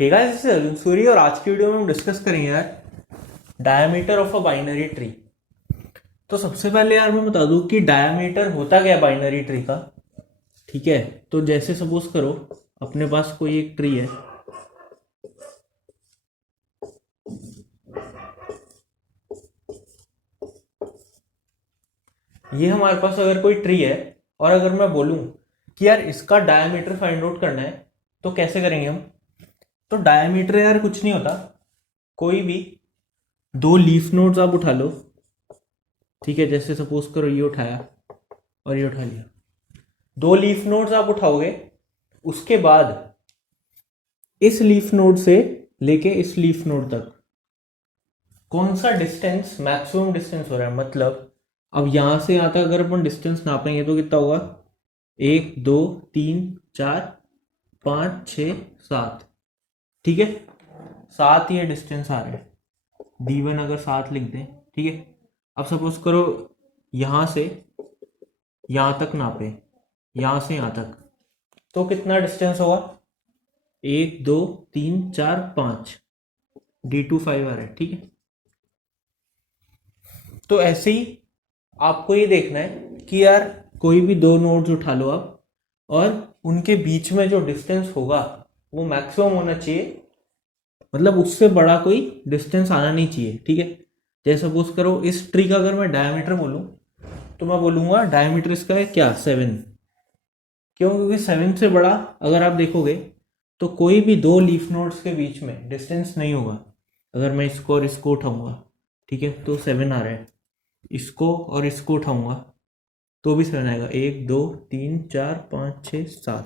Hey guys, this is Arjun Suri और आज की वीडियो में हम डिस्कस करेंगे यार diameter of a binary tree. तो सबसे पहले यार मैं बता दूं कि डायमीटर होता क्या है बाइनरी ट्री का। ठीक है, तो जैसे सपोज करो अपने पास कोई एक ट्री है। ये हमारे पास अगर कोई ट्री है और अगर मैं बोलूं कि यार इसका डायमीटर फाइंड आउट करना है तो कैसे करेंगे हम। तो डायमीटर यार कुछ नहीं होता, कोई भी दो लीफ नोड्स आप उठा लो। ठीक है, जैसे सपोज करो ये उठाया और ये उठा लिया, दो लीफ नोड्स आप उठाओगे। उसके बाद इस लीफ नोड से लेके इस लीफ नोड तक कौन सा डिस्टेंस मैक्सिमम डिस्टेंस हो रहा है। मतलब अब यहां से यहां तक अगर अपन डिस्टेंस नापेंगे तो कितना होगा, 1 2 3 4 5 6 7। ठीक है, 7 ये डिस्टेंस आ रहे हैं। D1 अगर 7 लिख दें, ठीक है। अब सपोज करो यहां से यहां तक नापे, यहां से यहां तक, तो कितना डिस्टेंस होगा, 1 2 3 4 5। D2 5 आ रहा है। ठीक है, तो ऐसे ही आपको ये देखना है कि यार कोई भी दो नोड्स उठा लो आप और उनके बीच में जो डिस्टेंस होगा वो मैक्सिमम होना चाहिए। मतलब उससे बड़ा कोई डिस्टेंस आना नहीं चाहिए। ठीक है, जैसे सपोज करो इस ट्री का अगर मैं डायमीटर बोलूं तो मैं बोलूंगा डायमीटर इसका है क्या, 7। क्यों? क्योंकि 7 से बड़ा अगर आप देखोगे तो कोई भी दो लीफ नोड्स के बीच में डिस्टेंस नहीं होगा। अगर मैं इसको और इसको उठाऊंगा, ठीक है, तो 7 आ रहा है। इसको और इसको उठाऊंगा तो भी 7 आएगा, 1 2 3 4 5 6 7।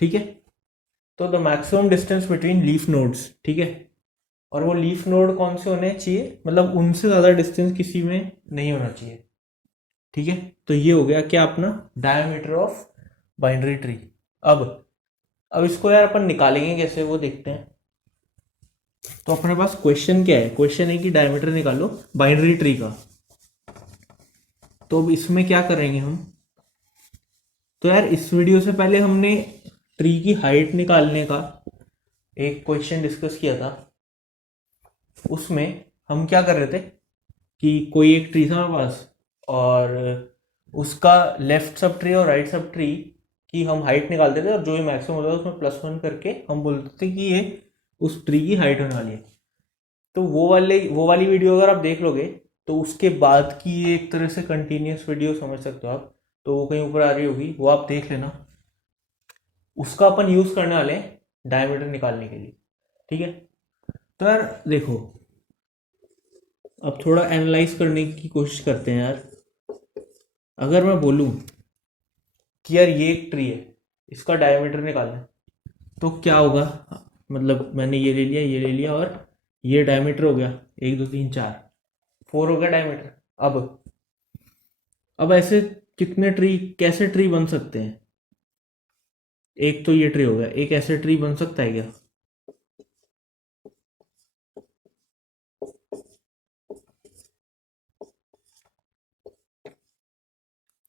ठीक है, तो the maximum distance between leaf nodes. ठीक है, और वो लीफ नोड कौन से होने चाहिए, मतलब उनसे ज़्यादा डिस्टेंस किसी में नहीं होना चाहिए। ठीक है, तो ये हो गया क्या अपना डायमीटर ऑफ बाइनरी ट्री। अब इसको यार अपन निकालेंगे कैसे वो देखते हैं। तो अपने पास क्वेश्चन क्या है, क्वेश्चन है कि डायमीटर निकालो बाइनरी ट्री का। तो अब इसमें क्या करेंगे हम, तो यार इस वीडियो से पहले हमने ट्री की हाइट निकालने का एक क्वेश्चन डिस्कस किया था। उसमें हम क्या कर रहे थे कि कोई एक ट्री था हमारे पास और उसका लेफ्ट सब ट्री और राइट सब ट्री की हम हाइट निकालते थे, और जो ये मैक्सिमम होता था उसमें +1 करके हम बोलते थे कि ये उस ट्री की हाइट होने वाली है। तो वो वाली वीडियो अगर आप देख लोगे तो उसके बाद की ये एक तरह से कंटिन्यूस वीडियो समझ सकते हो आप। तो वो कहीं ऊपर आ रही होगी, वो आप देख लेना। उसका अपन यूज करने वाले हैं डायमीटर निकालने के लिए। ठीक है, तो यार देखो अब थोड़ा एनालाइज करने की कोशिश करते हैं यार। अगर मैं बोलूं कि यार ये एक ट्री है, इसका डायमीटर निकालना है, तो क्या होगा। मतलब मैंने ये ले लिया, ये ले लिया, और ये डायमीटर हो गया 1 2 3 4, 4 हो गया डायमीटर। अब ऐसे कितने ट्री, कैसे ट्री बन सकते हैं। एक तो ये ट्री हो गया, एक ऐसे ट्री बन सकता है क्या।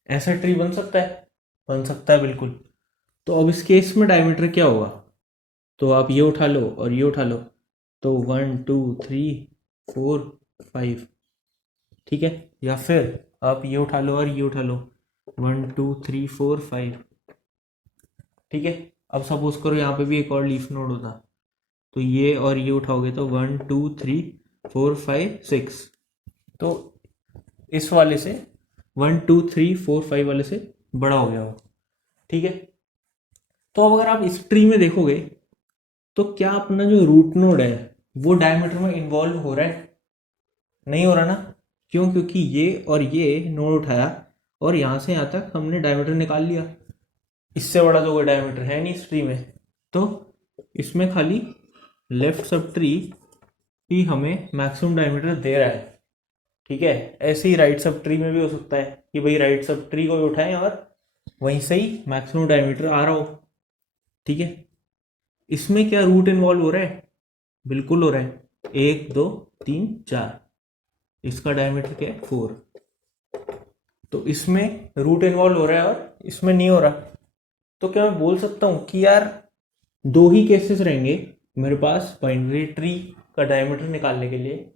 ऐसा ट्री बन सकता है, बन सकता है बिल्कुल। तो अब इस केस में डायमीटर क्या होगा, तो आप ये उठा लो और ये उठा लो, तो 1 2 3 4 5। ठीक है, या फिर आप ये उठा लो और ये उठा लो, 1 2 3 4 5। ठीक है, अब सपोज करो यहाँ पे भी एक और लीफ नोड होता, तो ये और ये उठाओगे तो 1 2 3 4 5 6। तो इस वाले से 1 2 3 4 5 वाले से बड़ा हो गया हो। ठीक है, तो अब अगर आप इस ट्री में देखोगे तो क्या अपना जो रूट नोड है वो डायमीटर में इन्वॉल्व हो रहा है, नहीं हो रहा ना। क्यों? क्योंकि ये और ये नोड उठाया और यहाँ से यहाँ तक हमने डायमीटर निकाल लिया। इससे बड़ा तो कोई डायमीटर है नहीं इस ट्री में। तो इसमें खाली लेफ्ट सब ट्री ही हमें मैक्सिमम डायमीटर दे रहा है। ठीक है, ऐसे ही राइट सब ट्री में भी हो सकता है कि भाई राइट सब ट्री को भी उठाएं और वहीं से ही मैक्सिमम डायमीटर आ रहा हो। ठीक है, इसमें क्या रूट इन्वॉल्व हो रहा है, बिल्कुल हो रहा है। 1 2 3 4, इसका डायमीटर क्या है, 4। तो इसमें रूट इन्वॉल्व हो रहा है और इसमें नहीं हो रहा। तो क्या मैं बोल सकता हूँ कि यार दो ही केसेस रहेंगे, मेरे पास बाइनरी ट्री का डायमीटर निकालने के लिए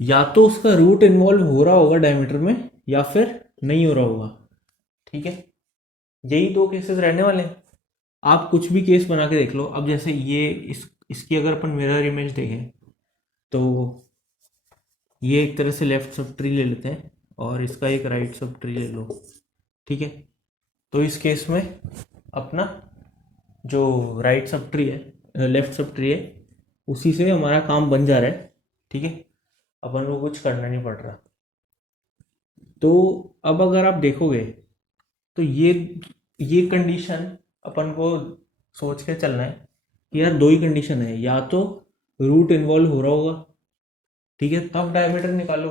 या तो उसका रूट इन्वॉल्व हो रहा होगा डायमीटर में या फिर नहीं हो रहा होगा, ठीक है। यही दो केसेस रहने वाले हैं। आप कुछ भी केस बना के देख लो। अब जैसे ये इसकी अगर अपन मिरर इमेज देखें तो ये एक तरह से लेफ्ट सब ट्री ले लेते हैं और इसका एक राइट सब ट्री ले लो, ठीक है। तो इस केस में अपना जो राइट सब ट्री है, लेफ्ट सब ट्री है, उसी से हमारा काम बन जा रहा है, ठीक है। अपन को कुछ करना नहीं पड़ रहा। तो अब अगर आप देखोगे तो ये कंडीशन अपन को सोच के चलना है कि यार दो ही कंडीशन है, या तो रूट इन्वॉल्व हो रहा होगा, ठीक है, तब डायमीटर निकालो,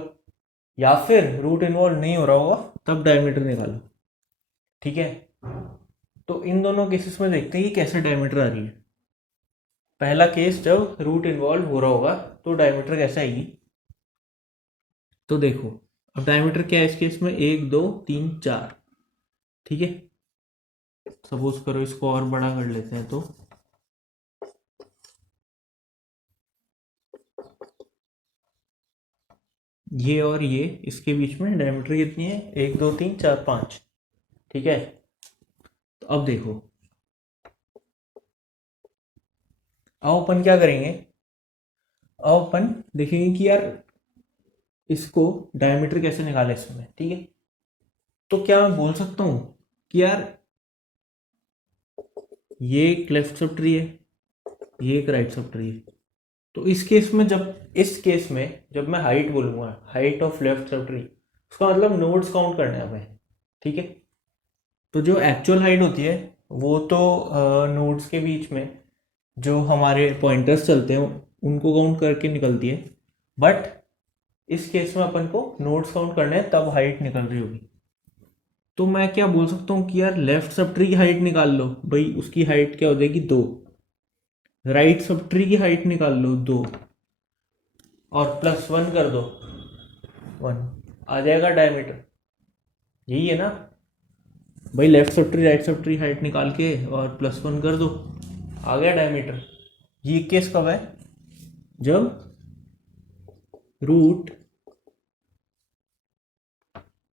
या फिर रूट इन्वॉल्व नहीं हो रहा होगा तब डायमीटर निकालो, ठीक है। तो इन दोनों केसेस में देखते हैं कि कैसे डायमीटर आ रही है। पहला केस, जब रूट इन्वॉल्व हो रहा होगा तो डायमीटर कैसे आएगी। तो देखो, अब डायमीटर क्या है इस केस में, 1 2 3 4, ठीक है। सपोज करो इसको और बड़ा कर लेते हैं, तो ये और ये, इसके बीच में डायमीटर कितनी है, 1 2 3 4 5, ठीक है। तो अब देखो, अब अपन क्या करेंगे, अब अपन देखेंगे कि यार इसको डायमीटर कैसे निकाले इसमें, ठीक है। तो क्या मैं बोल सकता हूँ कि यार ये एक लेफ्ट सब ट्री है, ये एक राइट सब ट्री है। तो इस केस में, जब मैं हाइट बोलूंगा, height of left sub tree, उसका मतलब नोड्स काउंट करने हैं हमें, ठीक है। तो जो एक्चुअल हाइट होती है वो तो नोड्स के बीच में जो हमारे पॉइंटर्स चलते हैं उनको काउंट करके निकलती है। बट इस केस में अपन को नोड्स काउंट करने हैं, तब हाइट निकल रही होगी। तो मैं क्या बोल सकता हूँ कि यार लेफ्ट सब ट्री की हाइट निकाल लो भाई, उसकी हाइट क्या हो जाएगी 2। राइट सब ट्री की हाइट निकाल लो 2 और +1 कर दो, 1 आ जाएगा डायमीटर। यही है ना भाई, left sub tree right sub tree height निकाल के और +1 कर दो, आ गया डायमीटर। ये केस कब है, जब रूट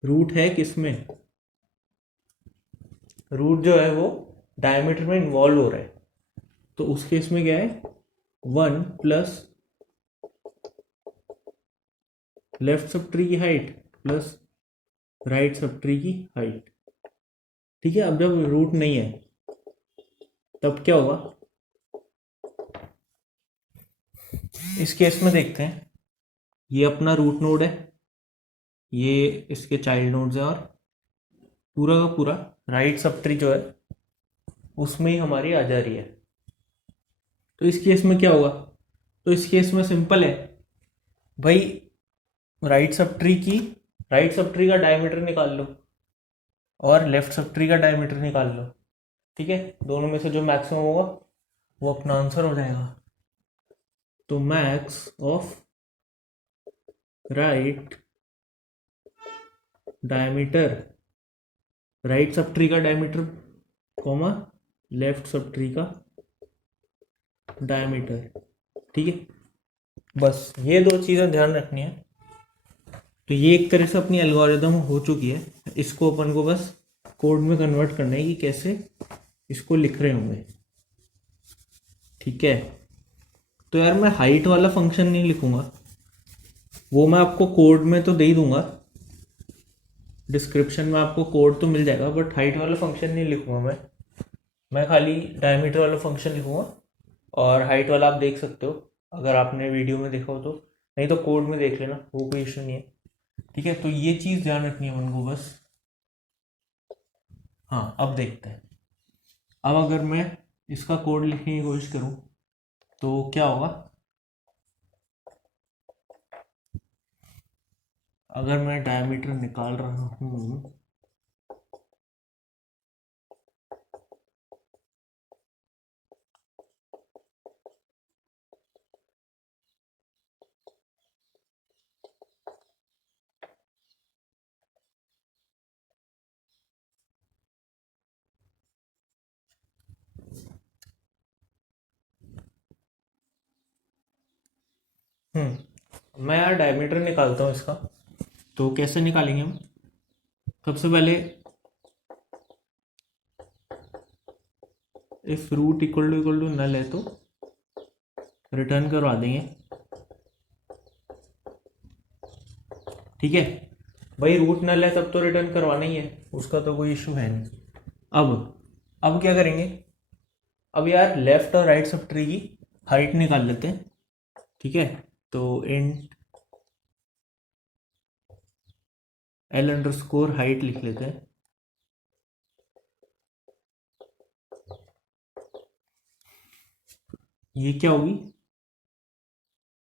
रूट है किसमें, रूट जो है वो डायमीटर में इन्वॉल्व हो रहा है। तो उस केस में क्या है, 1 प्लस लेफ्ट सब ट्री की height plus right sub tree की हाइट, ठीक है। अब जब रूट नहीं है तब क्या होगा, इस केस में देखते हैं। ये अपना रूट नोड है, ये इसके चाइल्ड नोड्स हैं, और पूरा का पूरा राइट सब ट्री जो है उसमें ही हमारी आ जा रही है। तो इस केस में क्या होगा, तो इस केस में सिंपल है भाई, राइट सब ट्री की राइट सब ट्री का डायमीटर निकाल लो और लेफ्ट सब ट्री का डायमीटर निकाल लो, ठीक है। दोनों में से जो मैक्सिमम होगा वो अपना आंसर हो जाएगा। तो max of right diameter, right subtree का diameter comma left subtree का डायमीटर, ठीक है। बस ये दो चीज़ें ध्यान रखनी है। तो ये एक तरह से अपनी एल्गोरिदम हो चुकी है। इसको अपन को बस कोड में कन्वर्ट करना है कि कैसे इसको लिख रहे होंगे, ठीक है। तो यार मैं हाइट वाला फंक्शन नहीं लिखूंगा, वो मैं आपको कोड में तो दे ही दूंगा, डिस्क्रिप्शन में आपको कोड तो मिल जाएगा, बट हाइट वाला फंक्शन नहीं लिखूंगा मैं खाली डायमीटर वाला फंक्शन लिखूंगा। और हाइट वाला आप देख सकते हो अगर आपने वीडियो में देखा हो तो, नहीं तो कोड में देख लेना, वो कोई इशू नहीं है, ठीक है। तो ये चीज़ ध्यान रखनी है अपन को बस। हाँ, अब देखते हैं। अब अगर मैं इसका कोड लिखने की कोशिश करूँ तो क्या होगा, अगर मैं डायमीटर निकाल रहा हूँ, मैं यार डायमीटर निकालता हूँ इसका। तो कैसे निकालेंगे हम? सबसे पहले if root equal to null है तो रिटर्न करवा देंगे, ठीक है। भाई रूट नल है तब तो रिटर्न करवाना ही है, उसका तो कोई इशू है नहीं। अब क्या करेंगे? अब यार लेफ्ट और राइट सब ट्री की हाइट निकाल लेते हैं, ठीक है। तो int L underscore height लिख लेते हैं। ये क्या होगी?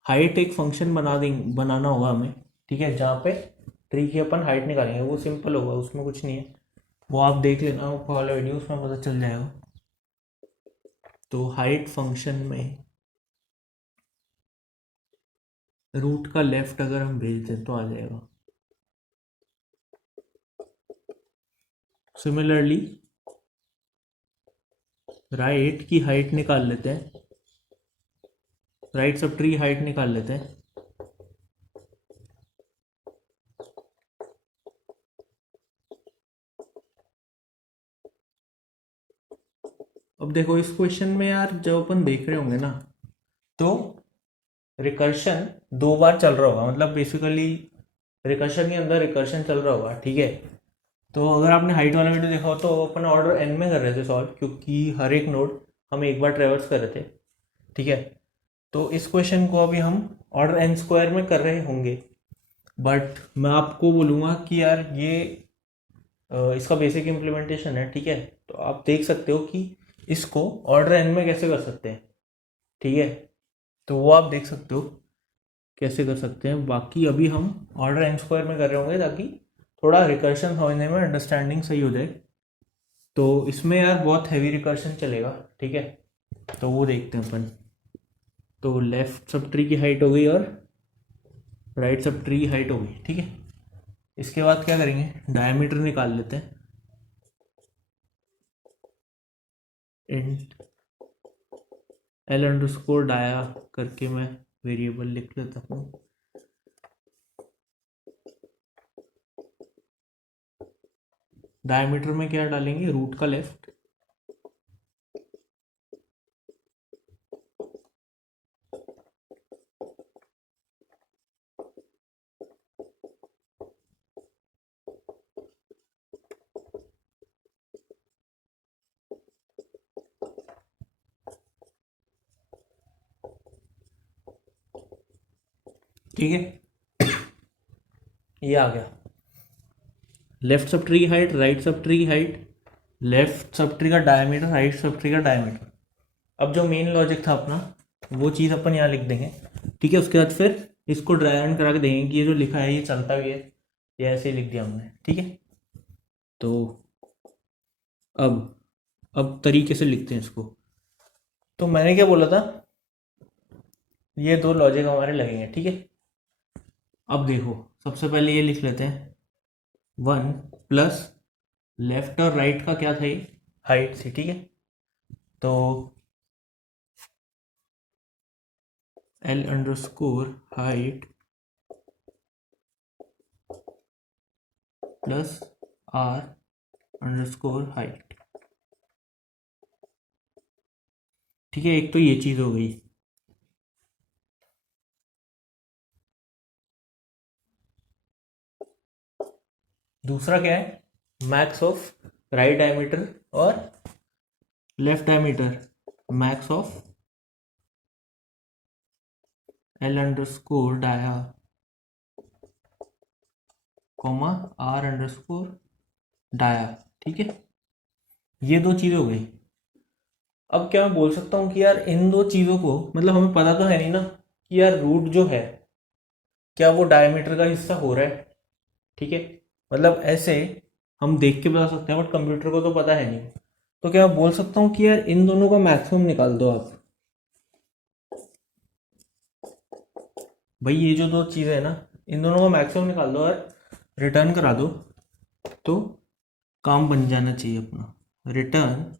हाइट एक फंक्शन बनाना होगा हमें, ठीक है, जहाँ पे ट्री की अपन हाइट निकालेंगे। वो सिंपल होगा, उसमें कुछ नहीं है, वो आप देख लेना वाला वीडियो, उसमें पता चल जाएगा। तो हाइट फंक्शन में रूट का लेफ्ट अगर हम भेज दें तो आ जाएगा। सिमिलरली राइट की हाइट निकाल लेते हैं, राइट सब ट्री हाइट निकाल लेते हैं। अब देखो इस क्वेश्चन में यार जब अपन देख रहे होंगे ना, तो रिकर्शन दो बार चल रहा होगा, मतलब बेसिकली रिकर्शन के अंदर रिकर्शन चल रहा होगा, ठीक है। तो अगर आपने हाइट वाला वीडियो देखा हो तो अपन ऑर्डर एन में कर रहे थे सॉल्व, क्योंकि हर एक नोड हम एक बार ट्रेवर्स कर रहे थे, ठीक है। तो इस क्वेश्चन को अभी हम ऑर्डर एन स्क्वायर में कर रहे होंगे, बट मैं आपको बोलूँगा कि यार ये इसका बेसिक इम्प्लीमेंटेशन है, ठीक है। तो आप देख सकते हो कि इसको ऑर्डर एन में कैसे कर सकते हैं, ठीक है। तो वो आप देख सकते हो कैसे कर सकते हैं। बाकी अभी हम ऑर्डर एन स्क्वायर में कर रहे होंगे ताकि थोड़ा रिकर्शन होने में अंडरस्टैंडिंग सही हो जाए। तो इसमें यार बहुत हैवी रिकर्शन चलेगा, ठीक है। तो वो देखते हैं अपन। तो लेफ्ट सब ट्री की हाइट हो गई और राइट सब ट्री हाइट हो गई, ठीक है। इसके बाद क्या करेंगे? डायमीटर निकाल लेते हैं। Int L underscore dia करके मैं वेरिएबल लिख लेता हूँ। डायमीटर में क्या डालेंगे? रूट का लेफ्ट, ठीक है। ये आ गया left sub tree height, right sub tree height, left subtree का डायमीटर, राइट सब ट्री का डायमीटर। अब जो मेन लॉजिक था अपना वो चीज़ अपन यहाँ लिख देंगे, ठीक है। उसके बाद फिर इसको ड्राई रन करा के देंगे कि ये जो लिखा है ये चलता भी है, ये ऐसे ही लिख दिया हमने, ठीक है। तो अब तरीके से लिखते हैं इसको। तो मैंने क्या बोला था, ये दो लॉजिक हमारे लगेंगे, ठीक है। अब देखो सबसे पहले ये लिख लेते हैं, वन प्लस लेफ्ट और राइट का क्या था, ये हाइट थी, ठीक है। तो L underscore height plus R underscore height, ठीक है। एक तो ये चीज़ हो गई। दूसरा क्या है? मैक्स ऑफ राइट डायमीटर और left diameter, max of L underscore dia comma R underscore dia, ठीक है। ये दो चीज़ें हो गई। अब क्या मैं बोल सकता हूँ कि यार इन दो चीज़ों को, मतलब हमें पता तो है नहीं ना कि यार रूट जो है क्या वो डायमीटर का हिस्सा हो रहा है, ठीक है। मतलब ऐसे हम देख के बता सकते हैं, बट कंप्यूटर को तो पता है नहीं। तो क्या मैं बोल सकता हूँ कि यार इन दोनों का मैक्सिमम निकाल दो आप। भाई ये जो दो चीज़ें हैं ना, इन दोनों का मैक्सिमम निकाल दो और रिटर्न करा दो, तो काम बन जाना चाहिए अपना। रिटर्न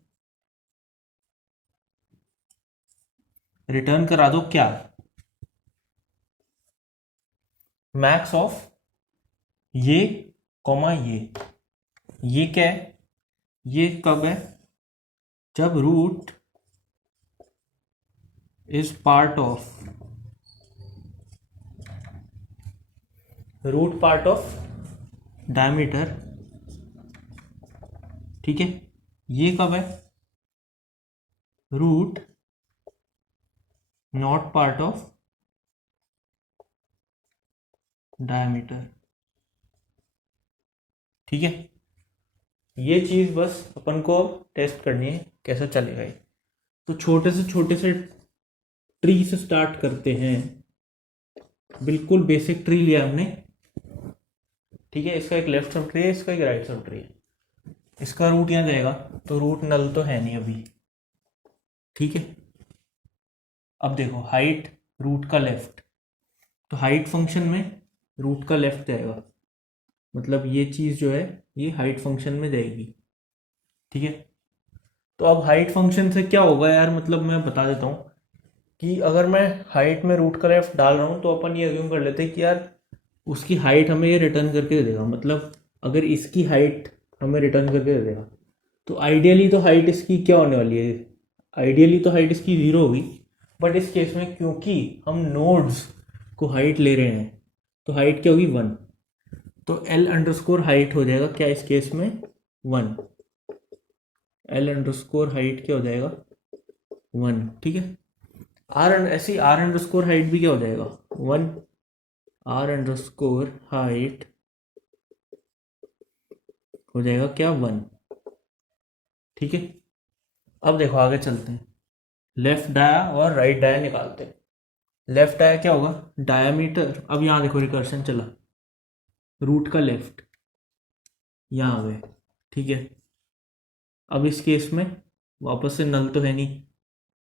रिटर्न करा दो क्या? मैक्स ऑफ ये कॉमा ये क्या है, ये कब है, जब root is part of diameter, ठीक है। ये कब है, root not part of diameter, ठीक है। ये चीज बस अपन को टेस्ट करनी है कैसा चलेगा ये। तो छोटे से ट्री से स्टार्ट करते हैं। बिल्कुल बेसिक ट्री लिया हमने, ठीक है। इसका एक लेफ्ट सब ट्री है, इसका एक राइट सब ट्री है। इसका रूट यहाँ जाएगा तो रूट नल तो है नहीं अभी, ठीक है। अब देखो हाइट रूट का लेफ्ट, तो हाइट फंक्शन में रूट का लेफ्ट जाएगा, मतलब ये चीज जो है ये हाइट फंक्शन में जाएगी, ठीक है। तो अब हाइट फंक्शन से क्या होगा यार, मतलब मैं बता देता हूँ कि अगर मैं हाइट में रूट का लेफ्ट डाल रहा हूँ तो अपन ये अज्यूम कर लेते हैं कि यार उसकी हाइट हमें ये रिटर्न करके दे देगा। मतलब अगर इसकी हाइट हमें रिटर्न करके दे देगा तो आइडियली तो हाइट इसकी क्या होने वाली है, आइडियली तो हाइट इसकी 0 होगी। बट इस केस में क्योंकि हम नोड्स को हाइट ले रहे हैं तो हाइट क्या होगी 1, तो एल अंडरस्कोर हाइट हो जाएगा क्या इस केस में 1, एल अंडरस्कोर हाइट क्या हो जाएगा 1, ठीक है। ऐसी आर अंडरस्कोर हाइट भी क्या हो जाएगा 1, आर अंडरस्कोर हाइट हो जाएगा क्या 1, ठीक है। अब देखो आगे चलते हैं, लेफ्ट डाया और राइट डाया निकालते हैं। लेफ्ट डाया क्या होगा, डायामीटर, अब यहाँ देखो रिकर्शन चला, रूट का लेफ्ट यहाँ आ गए, ठीक है। अब इस केस में वापस से नल तो है नहीं,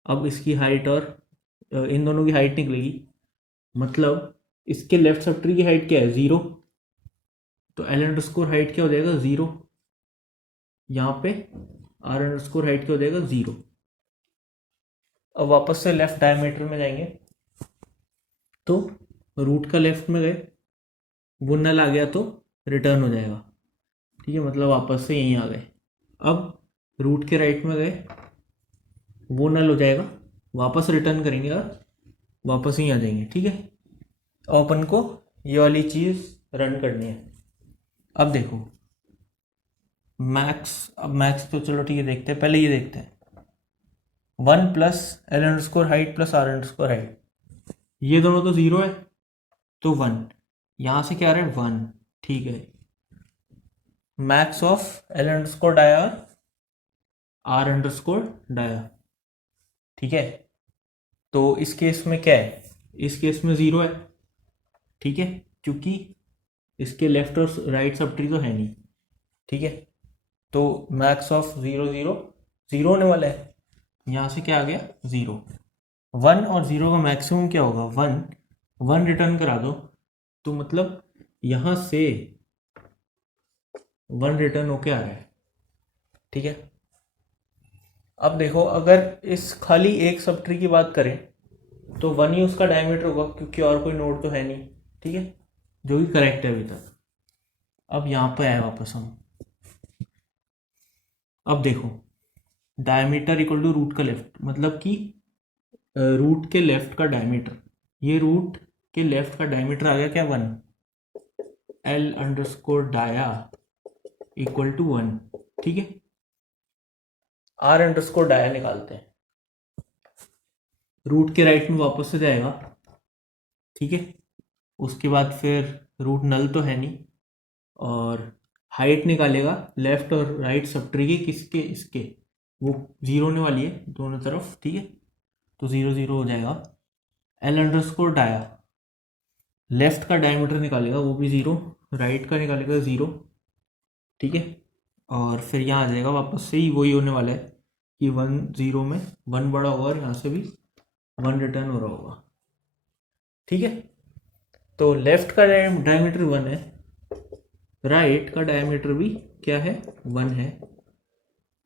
अब इसकी हाइट और इन दोनों की हाइट निकलेगी, मतलब इसके लेफ्ट सब ट्री की हाइट क्या है 0, तो एल अंडरस्कोर हाइट क्या हो जाएगा 0, यहाँ पे आर अंडरस्कोर हाइट क्या हो जाएगा 0। अब वापस से लेफ्ट डायमीटर में जाएंगे तो रूट का लेफ्ट में गए, वो नल आ गया तो रिटर्न हो जाएगा, ठीक है, मतलब वापस से यहीं आ गए। अब रूट के राइट में गए, वो नल हो जाएगा, वापस रिटर्न करेंगे और वापस ही आ जाएंगे, ठीक है। अब अपन को ये वाली चीज़ रन करनी है। अब देखो मैक्स, अब मैक्स तो चलो ठीक है देखते हैं, पहले ये देखते हैं 1 plus L underscore height plus R underscore height, ये दोनों तो 0 है तो 1, यहाँ से क्या आ रहा है 1, ठीक है। Max of L underscore dia और आर अंडरस्कोर डाया, ठीक है। तो इस केस में क्या है, इस केस में 0 है, ठीक है, क्योंकि इसके लेफ्ट और राइट सब ट्री तो है नहीं, ठीक है। तो मैक्स ऑफ 0 0 0 होने वाला है, यहाँ से क्या आ गया 0, 1 और 0 का मैक्सिमम क्या होगा 1, 1 रिटर्न करा दो तो मतलब यहाँ से 1 रिटर्न होके आ रहा है, ठीक है। अब देखो अगर इस खाली एक सब ट्री की बात करें तो 1 ही उसका डायमीटर होगा क्योंकि और कोई नोड तो है नहीं, ठीक है, जो कि करेक्ट है अभी तक। अब यहाँ पे आए वापस हम, अब देखो डायमीटर इक्वल टू रूट का लेफ्ट, मतलब कि रूट के लेफ्ट का डायमीटर, ये रूट के लेफ्ट का डायमीटर आ गया क्या 1, L underscore dia equal to 1, ठीक है। आर अंडरस्कोर डाया निकालते हैं, रूट के राइट में वापस से जाएगा, ठीक है। उसके बाद फिर रूट नल तो है नहीं, और हाइट निकालेगा लेफ्ट और राइट सब ट्री की, किसके, इसके, वो 0 होने वाली है दोनों तरफ, ठीक है। तो 0 0 हो जाएगा। एल अंडरस्कोर डाया लेफ्ट का डायमीटर निकालेगा, वो भी 0, राइट का निकालेगा 0, ठीक है। और फिर यहाँ आ जाएगा वापस से ही वही होने वाला है कि 1 0 में 1 बड़ा होगा और यहाँ से भी 1 रिटर्न हो रहा होगा, ठीक है। तो लेफ्ट का डायमीटर 1 है, राइट का डायमीटर भी क्या है 1 है।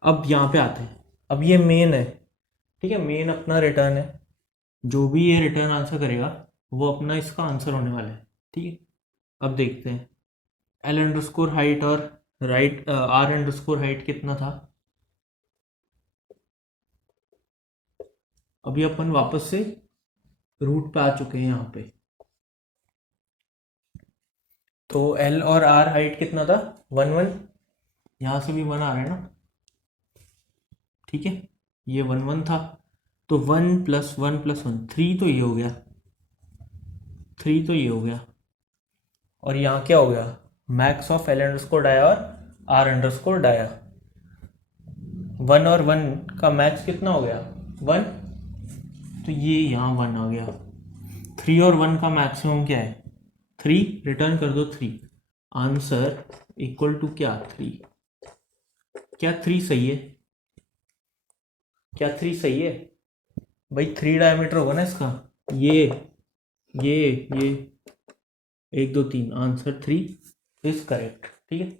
अब यहाँ पे आते हैं, अब ये मेन है, ठीक है, मेन अपना रिटर्न है, जो भी ये रिटर्न आंसर करेगा वो अपना इसका आंसर होने वाला है, ठीक है। अब देखते हैं एल अंडरस्कोर हाइट और राइट आर अंडरस्कोर हाइट कितना था। अभी अपन वापस से रूट पे आ चुके हैं यहाँ पे। तो एल और आर हाइट कितना था 1 1, यहाँ से भी 1 आ रहा है ना, ठीक है, ये 1 1 था। तो 1 + 1 + 1 3, तो ये हो गया 3, तो ये हो गया। और यहाँ क्या हो गया max of L underscore dia और आर अंडरस्कोर डाया। 1 और 1 का मैक्स कितना हो गया 1, तो ये यहाँ 1 आ गया। 3 और 1 का मैक्सिमम क्या है 3, रिटर्न कर दो 3, आंसर इक्वल टू क्या 3। क्या 3 सही है, क्या 3 सही है भाई, 3 डायमीटर होगा ना इसका, ये 1 2 3, आंसर 3 इज करेक्ट, ठीक है,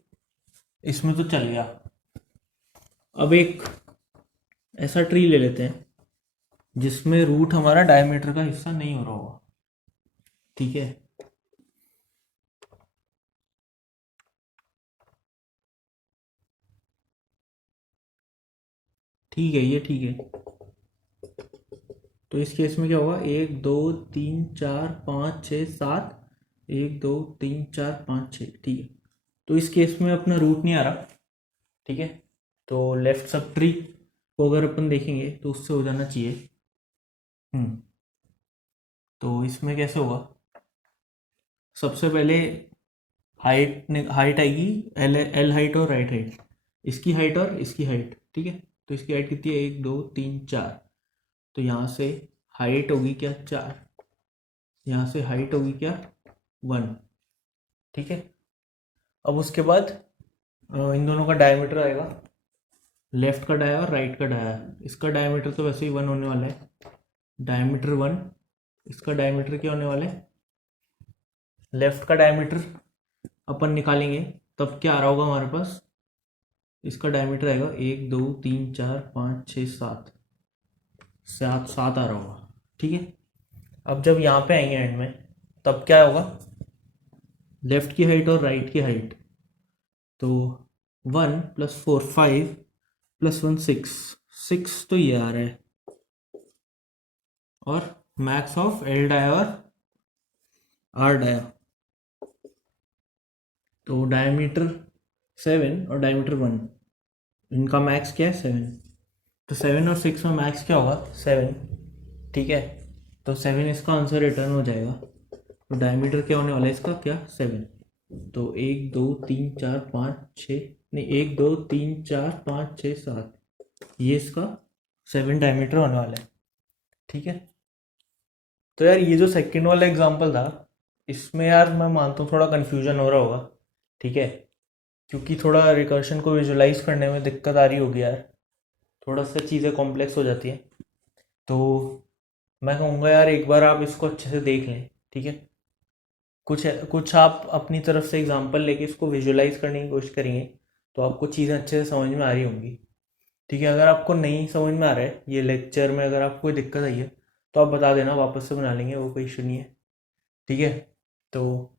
इसमें तो चल गया। अब एक ऐसा ट्री ले लेते हैं जिसमें रूट हमारा डायमीटर का हिस्सा नहीं हो रहा होगा, ठीक है। ठीक है, ये ठीक है। तो इस केस में क्या होगा 1 2 3 4 5 6 7, 1 2 3 4 5 6, ठीक है। तो इस केस में अपना रूट नहीं आ रहा, ठीक है। तो लेफ्ट सब ट्री को अगर अपन देखेंगे तो उससे हो जाना चाहिए। तो इसमें कैसे होगा, सबसे पहले हाइट आएगी एल हाइट और राइट हाइट, इसकी हाइट और इसकी हाइट, ठीक है। तो इसकी हाइट कितनी है 1 2 3 4, तो यहाँ से हाइट होगी क्या 4, यहाँ से हाइट होगी क्या 1, ठीक है। अब उसके बाद इन दोनों का डायमीटर आएगा, लेफ्ट का डाया और राइट का डाया। इसका डायमीटर तो वैसे ही 1 होने वाला है, डायमीटर 1, इसका डायमीटर क्या होने वाला है, लेफ्ट का डायमीटर अपन निकालेंगे तब क्या आ रहा होगा हमारे पास, इसका डायमीटर आएगा 1 2 3 4 5 6 7 7 आ रहा होगा, ठीक है। अब जब यहाँ पे आएंगे एंड में तब क्या होगा, लेफ्ट की हाइट और राइट की हाइट, तो 1 + 4 5 + 1 6 6, तो ये आ रहा है। और मैक्स ऑफ एल डाया और आर डाया, तो डायमीटर 7 और डायमीटर 1, इनका मैक्स क्या है 7, तो 7 और 6 में मैक्स क्या होगा 7, ठीक है। तो 7 इसका आंसर रिटर्न हो जाएगा। तो डायमीटर क्या होने वाला है इसका क्या 7, तो 1 2 3 4 5 6, नहीं 1 2 3 4 5 6 7, ये इसका 7 डायमीटर होने वाला है, ठीक है। तो यार ये जो सेकंड वाला एग्जांपल था इसमें यार मैं मानता हूँ थोड़ा कन्फ्यूजन हो रहा होगा, ठीक है, क्योंकि थोड़ा रिकर्शन को विजुलाइज करने में दिक्कत आ रही होगी यार, थोड़ा सा चीज़ें कॉम्प्लेक्स हो जाती हैं। तो मैं कहूँगा यार एक बार आप इसको अच्छे से देख लें, ठीक है। कुछ कुछ आप अपनी तरफ से एग्जांपल लेके इसको विजुलाइज करने की कोशिश करेंगे तो आपको चीज़ें अच्छे से समझ में आ रही होंगी, ठीक है। अगर आपको नहीं समझ में आ रहा है ये लेक्चर में, अगर आपको कोई दिक्कत आई है तो आप बता देना, वापस से बना लेंगे, वो कोई इशू नहीं है, ठीक है। तो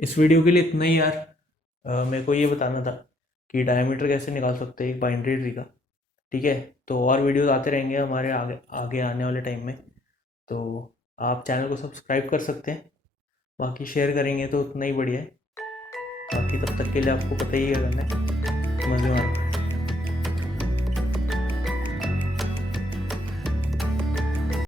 इस वीडियो के लिए इतना ही यार, मेरे को ये बताना था कि डायमीटर कैसे निकाल सकते हैं एक बाइनरी ट्री का, ठीक है। तो और वीडियोस आते रहेंगे हमारे आगे आगे आने वाले टाइम में, तो आप चैनल को सब्सक्राइब कर सकते हैं, बाकी शेयर करेंगे तो उतना ही बढ़िया है। बाकी तब तक के लिए आपको पता ही है करना है, मज़े मारो।